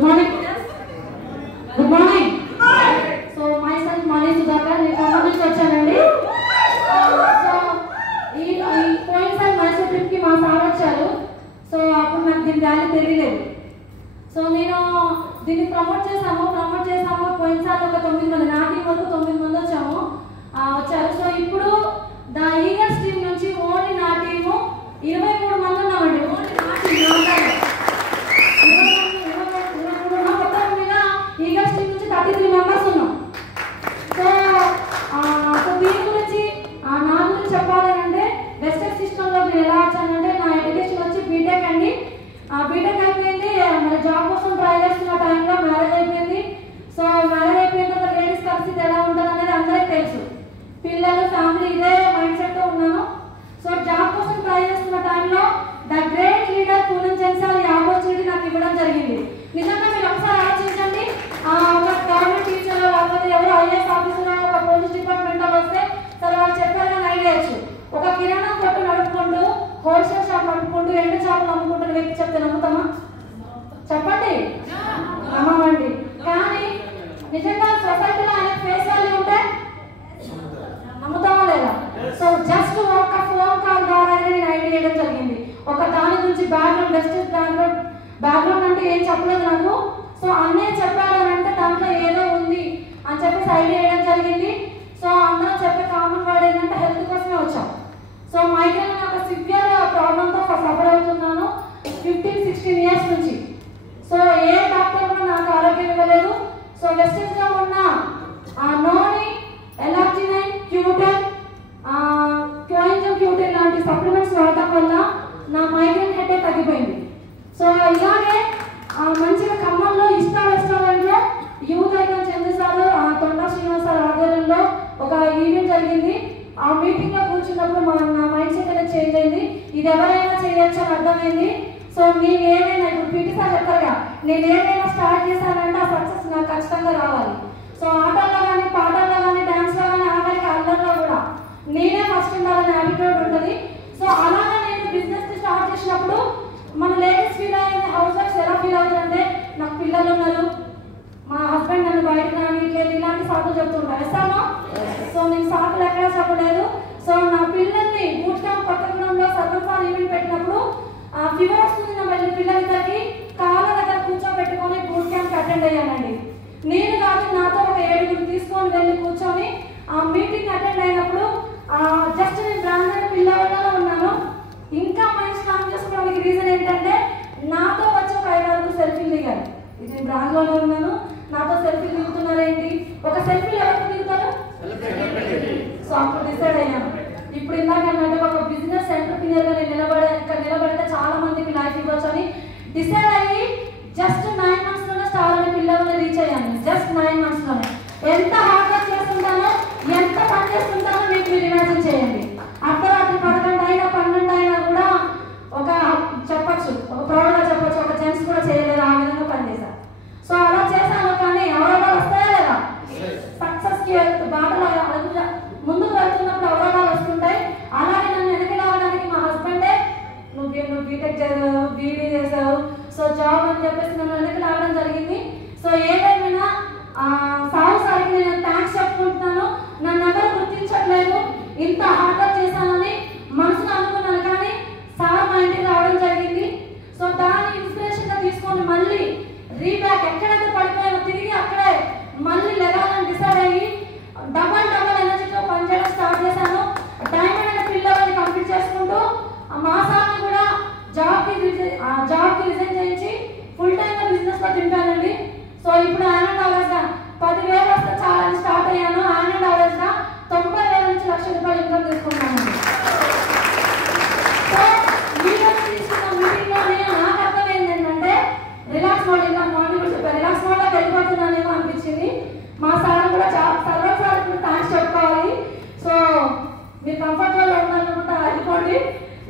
Good morning. Good morning. So myself Mani Sudhakar, నేను ఖమ్మం నుంచి వచ్చానండి. సో ఈ పోయినసారి మైసూర్ ట్రిప్కి మా సార్ వచ్చారు. సో అప్పుడు నాకు దీని వాల్యూ తెలియలేదు. సో నేను దీన్ని ప్రమోట్ చేసాము. పోయినసారి ఒక 9 మంది, నా టీం వరకు 9 మంది వచ్చారు. సో ఇప్పుడు ద ఈగల్స్ టీం నుంచి ఓన్లీ నా టీము 23 మంది ఉన్నామండి. ఓన్లీ నా టీం ఈగల్స్ టీం నుంచి 33 మెంబర్స్ ఉన్నాం. సో దీని గురించి నా గురించి చెప్పాలి అంటే వెస్టర్న్ సిస్టంలో నేను ఎలా వచ్చానంటే నా ఎడ్యుకేషన్ వచ్చి బీటెక్ అండి. బీటెక్ అయిపోయింది. మరి జాబ్ కోసం ట్రై చేస్తున్న టైంలో మ్యారేజ్ అయిపోయింది. సో మ్యారేజ్ అయిపోయిన తర్వాత లేడీస్ పరిస్థితి ఎలా ఉంటుంది అనేది అందరికీ తెలుసు. పిల్లలు, ఫ్యామిలీ ఇదే మైండ్ సెట్తో ఉన్నాను. సో జాబ్ కోసం ట్రై చేస్తున్న టైంలో the great leader Poonam Chand sir ఈ ఆపర్చునిటీ నాకు ఇవ్వడం జరిగింది. నిజంగా మీరు ఒకసారి ఆలోచించండి. ఒక గవర్నమెంట్ టీచర్ లేకపోతే ఎవరు ఐఏఎస్ ఆఫీసర్ ఒక పోలీస్ డిపార్ట్మెంట్ వస్తే సరే వాళ్ళు చెప్పారు కానీ ఐడియచ్చు. ఒక కిరాణా కొట్టు నడుపుకుంటూ హోల్సేల్ షాప్ నడుపుకుంటూ ఎండు చేపలు అమ్ముకుంటున్న వ్యక్తి చెప్తే నమ్ముతామా? చెప్పండి, నమ్మమండి. కానీ నిజంగా సొసైటీలో ఆయన ఫేస్ వాల్యూ ఉంటే నమ్ముతామా లేదా? సో జస్ట్ ఒక ఫోన్ కాల్ ద్వారా నేను ఐడియా చేయడం జరిగింది. ఒక దాని గురించి బ్యాక్గ్రౌండ్, వెస్టర్న్ బ్యాక్గ్రౌండ్ అంటే ఏం చెప్పలేదు నాకు. సో అన్నయ్య చెప్పారు అని అంటే దాంట్లో ఏదో ఉంది అని చెప్పేసి ఐడియా చేయడం జరిగింది. సో అందరూ చెప్పే కామన్ వర్డ్ ఏంటంటే హెల్త్ కోసమే వచ్చాం. సో మైగ్రేన్ ఒక సివియర్ ప్రాబ్లంతో సఫర్ అవుతున్నాను 15-16 ఇయర్స్ నుంచి. సో ఏ డాక్టర్ కూడా నాకు ఆరోగ్యం ఇవ్వలేదు. సో వెస్టర్న్లో ఉన్న నోని, ఎలాక్టినైన్, క్యూటెన్, కోయింజమ్ క్యూటెన్ లాంటి సప్లిమెంట్స్ వాడటం వల్ల నా మైగ్రేన్ హెడేక్ తగ్గిపోయింది. సో ఇలాగే మంచిగా ఖమ్మంలో ఇష్టా రెస్టారెంట్లో యూత్ ఐకాన్ చంద్ర సార్, తొండా శ్రీనివాస్ సార్ ఆధ్వర్యంలో ఒక ఈవెంట్ జరిగింది. ఆ మీటింగ్లో కూర్చున్నప్పుడు నా మైండ్ సెట్ అనేది చేంజ్ అయింది. ఇది ఎవరైనా చేయొచ్చు అని అర్థమైంది. సో నేను ఏదైనా ఇప్పుడు పీటీ సార్ చెప్పారుగా, నేను ఏదైనా స్టార్ట్ చేశానంటే ఆ సక్సెస్ నాకు ఖచ్చితంగా రావాలి. సో ఆటల్లో కానీ, పాటల్లో కానీ, డ్యాన్స్లో కానీ, ఆఖరికి అల్లర్లో కూడా నేనే ఫస్ట్ ఉండాలనే హ్యాబిట్యూడ్ ఉంటుంది. సో అలాగే నేను బిజినెస్ స్టార్ట్ చేసినప్పుడు మన లేడీస్ ఫీల్ అయ్యేది, హౌస్ వైఫ్స్ ఎలా ఫీల్ అవుతుందంటే నాకు పిల్లలు ఉన్నారు, మా హస్బెండ్ నన్ను బయట రానిట్లేదు, ఇలాంటి సాకులు చెప్తుంటారు. ఎస్తామా? సో నేను సాకులు ఎక్కడా చెప్పలేదు. సో నా పిల్లల్ని బూట్ క్యాంప్ కొత్తగూడెంలో సర్వసార్ ఈవెంట్ పెట్టినప్పుడు ఫీవర్ వస్తుంది నా పిల్లలిద్దరికి కాళ్ళ దగ్గర కూర్చోబెట్టుకొని బూట్ క్యాంప్ అటెండ్ అయ్యానండి. నేను కాదు, నాతో ఒక 7 తీసుకొని వెళ్ళి కూర్చొని ఆ మీటింగ్ అటెండ్ అయినప్పుడు జస్ట్ నేను బ్రాండ్ పిల్లవాళ్ళలో ఉన్నాను. ఇంకా మైండ్ స్ట్రాంగ్ చేసుకోవడానికి రీజన్ ఏంటంటే నాతో వచ్చి ఒక 5-6 సెల్ఫీలు దిగారు. ఇది నేను బ్రాండ్లోనే ఉన్నాను, నాతో సెల్ఫీలు దిగుతున్నారేంటి? ఒక సెల్ఫీలు ఎవరికి దిగుతారు? సో అప్పుడు డిసైడ్ అయ్యాను. ఇప్పుడు ఇందాక అంటే ఒక బిజినెస్ ఎంటర్ప్రీనియర్గా నేను నిలబడితే చాలా మందికి లైఫ్ ఇవ్వచ్చు అని డిసైడ్ అయ్యి జస్ట్ 9 మంత్స్లోనే స్టార్ అనే పిల్లల్ని రీచ్ అయ్యాను. జస్ట్ 9 మంత్స్లోనే. ఎంత హార్డ్ వర్క్ చేస్తుంటానో, ఎంత పని చేస్తుంటానో మీరు ఇమాజిన్ చేయండి. అర్ధరాత్రి 11 అయినా 12 అయినా కూడా ఒక చెప్పచ్చు, ఒక ప్రౌడ్గా చెప్పచ్చు, ఒక జెంట్స్ కూడా చేయలేదు ఆ విధంగా పనిచేశాను. సో అలా చేశాను. కానీ అవరోధాలు వస్తాయా లేదా? సక్సెస్కి బాటలో ముందుకు వెళ్తున్నప్పుడు అవరోధాలు వస్తుంటాయి. అలాగే నన్ను వెనక్కి రావడానికి మా హస్బెండే నువ్వు బీటెక్ చేసావు, బీఈడీ చేసావు, సో జాబ్ అని చెప్పేసి నన్ను వెనక్కి రావడం జరిగింది. సో ఏదేమైనా సాగు సార్కి నేను థ్యాంక్స్ చెప్పుకుంటున్నాను. నన్ను ఎవరు గుర్తించట్లేదు, ఇంత హార్డ్ వర్క్ చేశానని మనసులో అనుకున్నాను. కానీ సార్ మా ఇంటికి రావడం జరిగింది. సో దాన్ని ఇన్స్పిరేషన్గా తీసుకొని మళ్ళీ రీబ్యాక్ ఎక్కడైతే పడిపోయానో తిరిగి అక్కడే మళ్ళీ లెగాలని డిసైడ్ అయ్యి డబల్ ఎనర్జీతో పనిచేయడం స్టార్ట్ చేశాను. డైమండ్ అనే పిల్లలని కంప్లీట్ చేసుకుంటూ మా సార్ని కూడా జాబ్కి రిజైన్ చేయించి ఫుల్ టైమ్గా బిజినెస్లో దింపానండి. సో ఇప్పుడు యాన్యువల్ అవరేజ్గా 10,000 వస్తే చాలా స్టార్ట్ అయ్యాను. యాన్యువల్ అవరేజ్గా 90,000 నుంచి ₹1,00,000 ఇన్కమ్ తీసుకున్నానండి. సో ఈరోజు తీసుకున్న మీటింగ్లోనే నాకు అర్థమైంది ఏంటంటే రిలాక్స్ మోడ్, ఇంకా మార్నింగ్ కూడా చెప్పారు, రిలాక్స్ మోడ్లోకి వెళ్ళిపోతున్నానేమో అనిపించింది. మా సార్ కూడా సర్వ సార్ కూడా థ్యాంక్స్ చెప్పుకోవాలి. సో మీరు కంఫర్టబుల్గా ఉండాలనుకుంటే వెళ్ళిపోండి,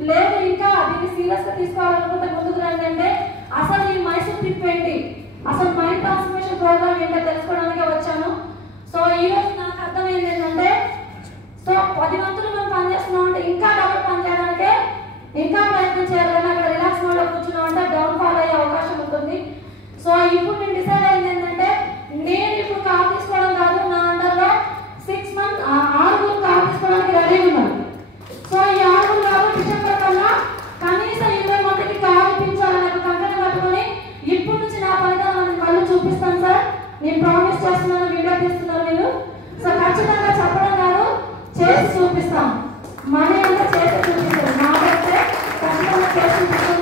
లేదు ఇంకా దీన్ని సీరియస్గా తీసుకోవాలనుకుంటే ముందుకు రండి. అంటే అసలు ఈ మైసూర్ ట్రిప్ ఏంటి, అసలు మైండ్ ట్రాన్స్ఫర్మేషన్ ప్రోగ్రామ్ ఏంటో తెలుసుకోవడానికే వచ్చాను. సో ఈరోజు నాకు అర్థమైంది ఏంటంటే సో 10 వంతులు మనం పనిచేస్తున్నాం అంటే ఇంకా డబుల్ పని చేయడానికే ఇంకా ప్రయత్నం చేయాలి. కానీ అక్కడ రిలాక్స్ మోడ్లో కూర్చున్నాం అంటే డౌన్ ఫాల్ అయ్యే అవకాశం ఉంటుంది. సో ఇప్పుడు నేను డిసైడ్ అయింది ఏంటంటే నేను ఇప్పుడు కార్ తీసుకోవడం కాదు, నా అండర్లో 6 మంత్స్ 6 కార్ తీసుకోవడానికి రెడీ ఉన్నాను. సో ఈ 6 కాదు డిసెంబర్ కల్లా కనీసం 20 మందికి కార్ ఇప్పించాలని ఒక కంకణం కట్టుకొని ఇప్పుడు నుంచి నా ఫలితాలను మళ్ళీ చూపిస్తాను సార్. నేను ప్రామిస్ చేస్తున్నాను, వీడియో తీస్తున్నారు మీరు. సో ఖచ్చితంగా చెప్పడం కాదు, చేసి చూపిస్తాం. మనీ అంటే చేసి చూపిస్తాం. నాకైతే ఖచ్చితంగా చేసి చూపిస్తాం.